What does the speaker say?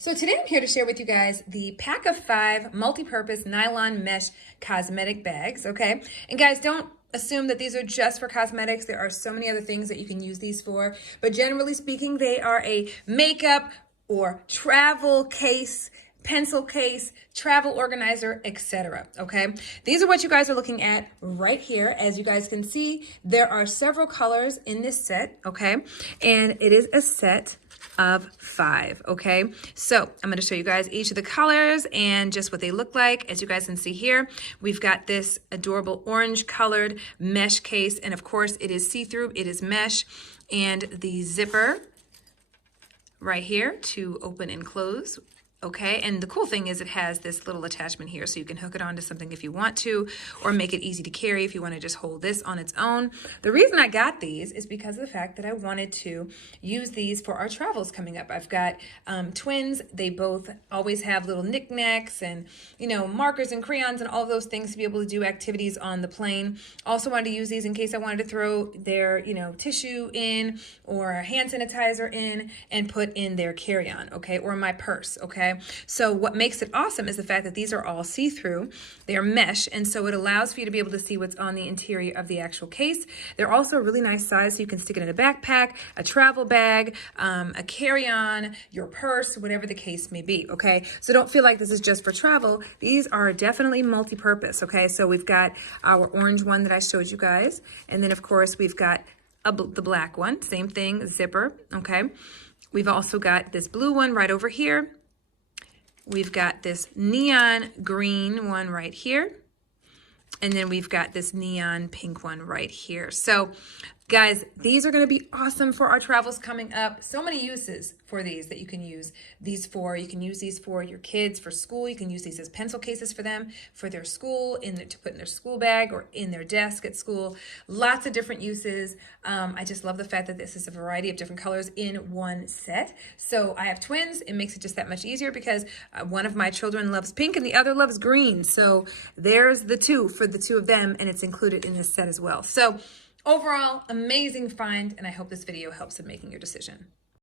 So today I'm here to share with you guys the pack of 5 multi-purpose nylon mesh cosmetic bags, okay? And guys, don't assume that these are just for cosmetics. There are so many other things that you can use these for, but generally speaking, they are a makeup or travel case, pencil case, travel organizer, etc. Okay, these are what you guys are looking at right here. As you guys can see, there are several colors in this set, okay, and it is a set of 5. Okay, so I'm going to show you guys each of the colors and just what they look like. As you guys can see here, we've got this adorable orange colored mesh case, and of course it is see-through, it is mesh, and the zipper right here to open and close. Okay, and the cool thing is it has this little attachment here, so you can hook it onto something if you want to, or make it easy to carry if you want to just hold this on its own. The reason I got these is because of the fact that I wanted to use these for our travels coming up. I've got twins. They both always have little knickknacks and, you know, markers and crayons and all those things to be able to do activities on the plane. Also wanted to use these in case I wanted to throw their, you know, tissue in or hand sanitizer in and put in their carry-on, okay, or my purse, okay? So what makes it awesome is the fact that these are all see-through. They are mesh, and so it allows for you to be able to see what's on the interior of the actual case. They're also a really nice size, so you can stick it in a backpack, a travel bag, a carry-on, your purse, whatever the case may be, okay? So don't feel like this is just for travel. These are definitely multi-purpose, okay? So we've got our orange one that I showed you guys, and then of course we've got the black one, same thing, zipper, okay? We've also got this blue one right over here. We've got this neon green one right here. And then we've got this neon pink one right here. So guys, these are going to be awesome for our travels coming up. So many uses for these that you can use these for. You can use these for your kids, for school. You can use these as pencil cases for them, for their school, to put in their school bag or in their desk at school. Lots of different uses. I just love the fact that this is a variety of different colors in one set. So I have twins. It makes it just that much easier because one of my children loves pink and the other loves green. So there's the two for the two of them, and it's included in this set as well. So overall, amazing find, and I hope this video helps in making your decision.